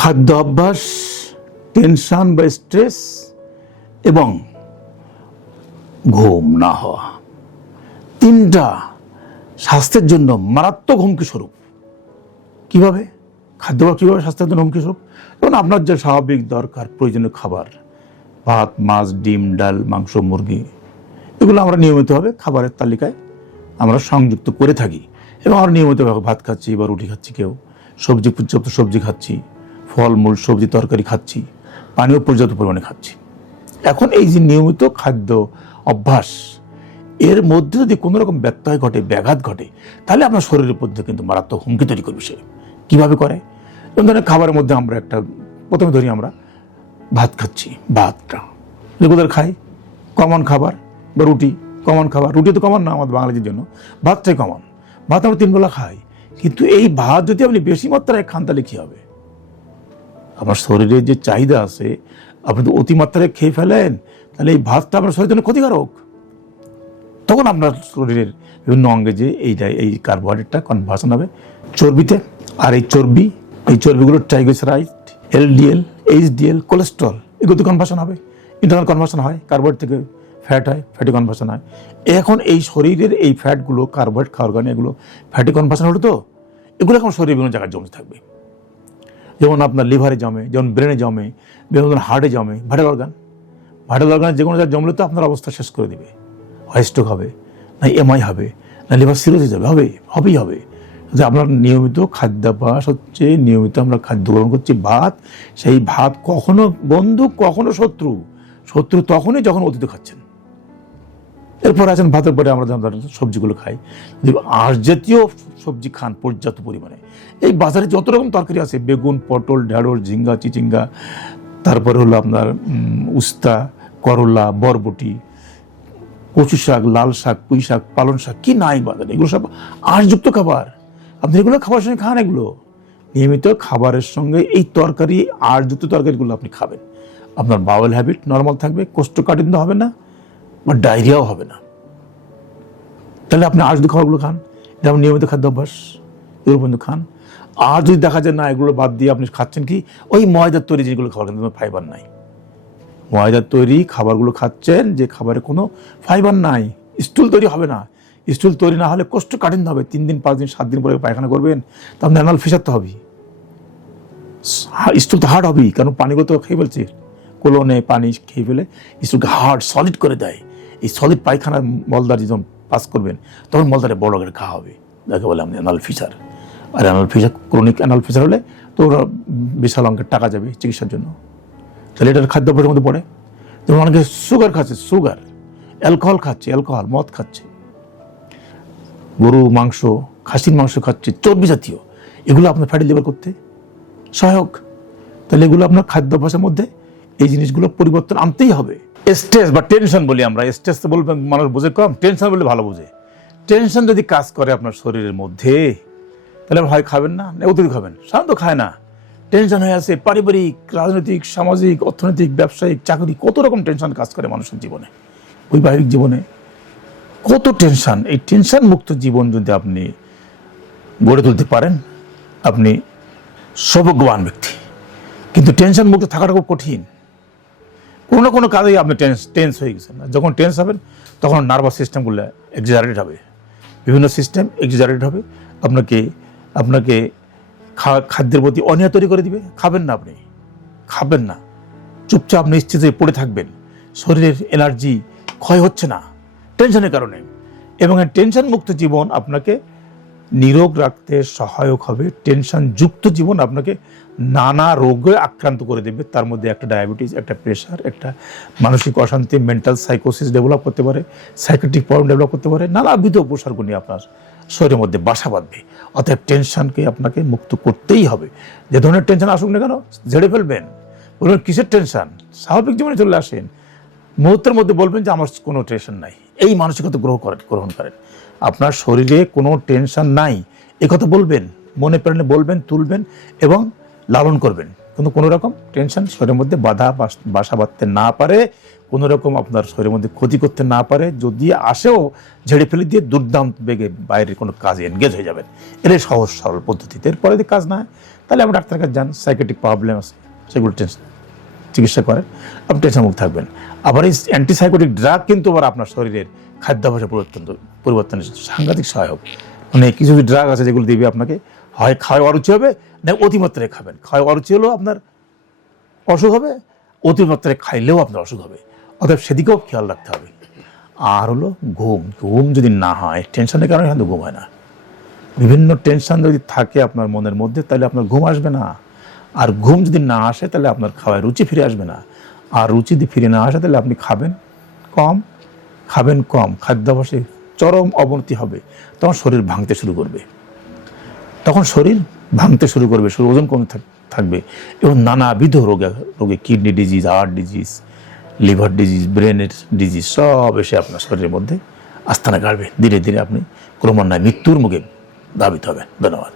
খাদ্য অভ্যাস, টেনশন বা স্ট্রেস এবং ঘুম না হওয়া, তিনটা স্বাস্থ্যের জন্য মারাত্মক হুমকি স্বরূপ। কিভাবে খাদ্যাভ্যাস কীভাবে স্বাস্থ্যের জন্য হুমকি স্বরূপ? যেমন আপনার যে স্বাভাবিক দরকার প্রয়োজনীয় খাবার, ভাত, মাছ, ডিম, ডাল, মাংস, মুরগি, এগুলো আমরা নিয়মিতভাবে খাবারের তালিকায় আমরা সংযুক্ত করে থাকি এবং আমরা নিয়মিতভাবে ভাত খাচ্ছি বা রুটি খাচ্ছি, কেউ সবজি, পর্যাপ্ত সবজি খাচ্ছি, ফলমূল, সবজি, তরকারি খাচ্ছি, পানীয় পর্যাপ্ত পরিমাণে খাচ্ছি। এখন এই যে নিয়মিত খাদ্য অভ্যাস, এর মধ্যে যদি কোনো রকম ব্যত্যয় ঘটে, ব্যাঘাত ঘটে, তাহলে আপনার শরীরের মধ্যে কিন্তু মারাত্মক হুমকি তৈরি করবে। সে কীভাবে করে? যেমন ধরেন খাবারের মধ্যে আমরা প্রথমে ধরি আমরা ভাত খাচ্ছি, ভাতটা রেগুলার খাই, কমন খাবার, বা রুটি কমন খাবার। রুটি তো কমন না আমাদের বাঙালিদের জন্য, ভাতটাই কমন। ভাত আমরা 3 বেলা খাই, কিন্তু এই ভাত যদি আপনি বেশি মাত্রায় খান তাহলে কী হবে? আমার শরীরে যে চাহিদা আছে আপনি তো অতিমাত্রায় খেয়ে ফেলেন, তাহলে এই ভাতটা আপনার শরীরের জন্য ক্ষতিকারক। তখন আপনার শরীরের বিভিন্ন অঙ্গে যে এই কার্বোহাইড্রেটটা কনভার্সন হবে চর্বিতে, আর এই চর্বিগুলো ট্রাইগ্লিসারাইড, এলডিএল, এইচডিএল, কোলেস্ট্রল, এগুলো তো কনভার্সন হবে, ইন্টারনাল কনভার্সন হয়, কার্বোহাইড্রেট থেকে ফ্যাট হয়, ফ্যাটি কনভার্সন হয়। এখন এই শরীরের এই ফ্যাটগুলো কার্বোহাইড্রেট খাওয়ার কারণে এগুলো ফ্যাটি কনভার্সন হলো, তো এগুলো এখন শরীরের বিভিন্ন জায়গায় জমে থাকবে। যেমন আপনার লিভারে জমে, যেমন ব্রেনে জমে, যেমন হার্টে জমে, ভাইটাল অর্গানে যে কোনো জায়গায় জমলে তো আপনার অবস্থা শেষ করে দিবে। হয় স্ট্রোক হবে, না এমআই হবে, না লিভার সিরোসিস হবেই হবে। যে আপনার নিয়মিত খাদ্যাভ্যাস হচ্ছে, নিয়মিত আমরা খাদ্য গ্রহণ করছি ভাত, সেই ভাত কখনো বন্ধু কখনো শত্রু তখনই যখন অতীত খাচ্ছেন। এরপর আছেন ভাতের পরে আমরা সবজিগুলো খাই, আঁশ জাতীয় সবজি খান পর্যাপ্ত পরিমাণে। এই বাজারে যত রকম তরকারি আছে, বেগুন, পটল, ঢেঁড়স, ঝিঙ্গা, চিচিঙ্গা, তারপরে হলো আপনার উস্তা, করলা, বরবটি, কচু শাক, লাল শাক, পুঁই শাক, পালং শাক, কি নাই বাজারে, এগুলো সব আঁশযুক্ত খাবার। আপনি এগুলো খাবারের সঙ্গে খান, এগুলো নিয়মিত খাবারের সঙ্গে এই তরকারি, আঁশযুক্ত তরকারিগুলো আপনি খাবেন। আপনার বাউল হ্যাবিট নর্মাল থাকবে, কোষ্ঠকাঠিন্য হবে না, বা ডায়রিয়াও হবে না। তাহলে আপনি আঁশযুক্ত খাবারগুলো খান, এটা আপনি নিয়মিত খাদ্য অভ্যাস, এগুলো পর্যন্ত খান। আর যদি দেখা যায় না এগুলো বাদ দিয়ে আপনি খাচ্ছেন কি ওই ময়দার তৈরি যেগুলো খাবার, কিন্তু ফাইবার নাই, ময়দার তৈরি খাবারগুলো খাচ্ছেন যে খাবারে কোনো ফাইবার নাই, স্টুল তৈরি হবে না। স্টুল তৈরি না হলে কোষ্ঠকাঠিন্য হবে, 3 দিন 5 দিন 7 দিন পরে পায়খানা করবেন, তো আপনি অ্যানাল ফিসার তো হবে, স্টুল তো হার্ড হবেই, কারণ পানিগুলো তো খেয়ে ফেলছে, কোলনে পানি খেয়ে ফেলে স্টুলকে হার্ড সলিড করে দেয়। এই সলিড পায়খানার মলদার যখন পাস করবেন তখন মলদারে বড় করে খাওয়া হবে, যাকে বলে আপনি অ্যানাল ফিসার। আর anal fissure, chronic anal fissure হলে তো ওরা বিশাল অঙ্কের টাকা যাবে চিকিৎসার জন্য। তাহলে এটার খাদ্যাভ্যাসের মধ্যে পড়ে। যেমন অনেকে সুগার খাচ্ছে, অ্যালকোহল খাচ্ছে, মদ খাচ্ছে, গরু মাংস, খাসির মাংস খাচ্ছে, চর্বি জাতীয়, এগুলো আপনার ফ্যাটি লিভার করতে সহায়ক। তাহলে এগুলো আপনার খাদ্যাভ্যাসের মধ্যে এই জিনিসগুলো পরিবর্তন আনতেই হবে। স্ট্রেস বা টেনশন বলি আমরা, স্ট্রেস তো বলবেন মানুষ বোঝে কম, টেনশন বলে ভালো বোঝে। টেনশন যদি কাজ করে আপনার শরীরের মধ্যে, তাহলে হয় খাবেন না, অতিরিক্ত খাবেন, সাধারণত খায় না। টেনশন হয়ে আছে পারিবারিক, রাজনৈতিক, সামাজিক, অর্থনৈতিক, ব্যবসায়িক, চাকরি, কত রকম টেনশন কাজ করে মানুষের জীবনে, বৈবাহিক জীবনে কত টেনশন। এই টেনশন মুক্ত জীবন যদি আপনি গড়ে তুলতে পারেন, আপনি সৌভাগ্যবান ব্যক্তি। কিন্তু টেনশন মুক্ত থাকাটা খুব কঠিন। কোনো না কোনো কাজেই আপনি টেন্স হয়ে গেছেন, যখন টেন্স হবেন তখন নার্ভাস সিস্টেমগুলো এক্সাজারেটেড হবে, বিভিন্ন সিস্টেম এক্সাজারেটেড হবে, আপনাকে খাদ্যের প্রতি অনীহা তৈরি করে দিবে। খাবেন না, চুপচাপ নিশ্চিত হয়ে পড়ে থাকবেন, শরীরের এনার্জি ক্ষয় হচ্ছে না টেনশনের কারণে। এবং টেনশন মুক্ত জীবন আপনাকে নিরোগ রাখতে সহায়ক হবে। টেনশন যুক্ত জীবন আপনাকে নানা রোগে আক্রান্ত করে দেবে, তার মধ্যে একটা ডায়াবেটিস, একটা প্রেশার, একটা মানসিক অশান্তি, মেন্টাল সাইকোসিস ডেভেলপ করতে পারে, সাইকেট্রিক প্রবলেম ডেভেলপ করতে পারে, নানাবিধ উপসর্গ নিয়ে আপনার শরীরের মধ্যে বাসা বাঁধবে। অতএব টেনশনকে আপনাকে মুক্ত করতেই হবে। যে ধরনের টেনশন আসুক না কেন ঝেড়ে ফেলবেন। বলবেন কিসের টেনশন, স্বাভাবিক জীবনে চলে আসেন, মুহূর্তের মধ্যে বলবেন যে আমার কোনো টেনশন নাই। এই মানসিকতা গ্রহণ করেন। আপনার শরীরে কোনো টেনশন নাই, এ কথা বলবেন, মনে প্রাণে বলবেন, তুলবেন এবং লালন করবেন। কিন্তু কোনো রকম টেনশন শরীরের মধ্যে বাসা বাঁধতে না পারে, কোনো রকম আপনার শরীরের মধ্যে ক্ষতি করতে না পারে, যদি আসেও ঝেড়ে ফেলে দিয়ে দুর্দান্ত বেগে বাইরের কোনো কাজে এনগেজ হয়ে যাবেন। এটাই সহজ সরল পদ্ধতিতে। এরপরে যদি কাজ না হয় তাহলে আপনি ডাক্তারের কাছে যান, সাইকেট্রিক প্রবলেম আছে সেগুলো চিকিৎসা করেন, আপনি টেনশনমুক্ত থাকবেন। আবার এই অ্যান্টিসাইকোটিক ড্রাগ কিন্তু আবার আপনার শরীরের খাদ্যাভ্যাসে পরিবর্তনের সাংঘাতিক সহায়ক। মানে কিছু কিছু ড্রাগ আছে যেগুলো দিবে আপনাকে, হয় খাওয়া অরুচি হবে, না অতিমাত্রায় খাবেন। খাওয়া অরুচি হলেও আপনার অসুখ হবে, অতিমাত্রায় খাইলেও আপনার অসুখ হবে, অতএব সেদিকেও খেয়াল রাখতে হবে। আর হলো ঘুম যদি না হয়, টেনশনের কারণে কিন্তু ঘুম হয় না। বিভিন্ন টেনশন যদি থাকে আপনার মনের মধ্যে তাহলে আপনার ঘুম আসবে না। আর ঘুম যদি না আসে তাহলে আপনার খাওয়ায় রুচি ফিরে আসবে না। আর রুচি যদি ফিরে না আসে তাহলে আপনি খাবেন কম, খাদ্যাভ্যাসে চরম অবনতি হবে। তখন শরীর ভাঙতে শুরু করবে, শরীর ওজন কমে থাকবে এবং নানাবিধ রোগে kidney disease, heart disease, liver disease, ব্রেনের ডিজিজ সব এসে আপনার শরীরের মধ্যে আস্তানা গাড়বে। ধীরে ধীরে আপনি ক্রমান্বয়ে মৃত্যুর মুখে ধাবিত হবেন। ধন্যবাদ।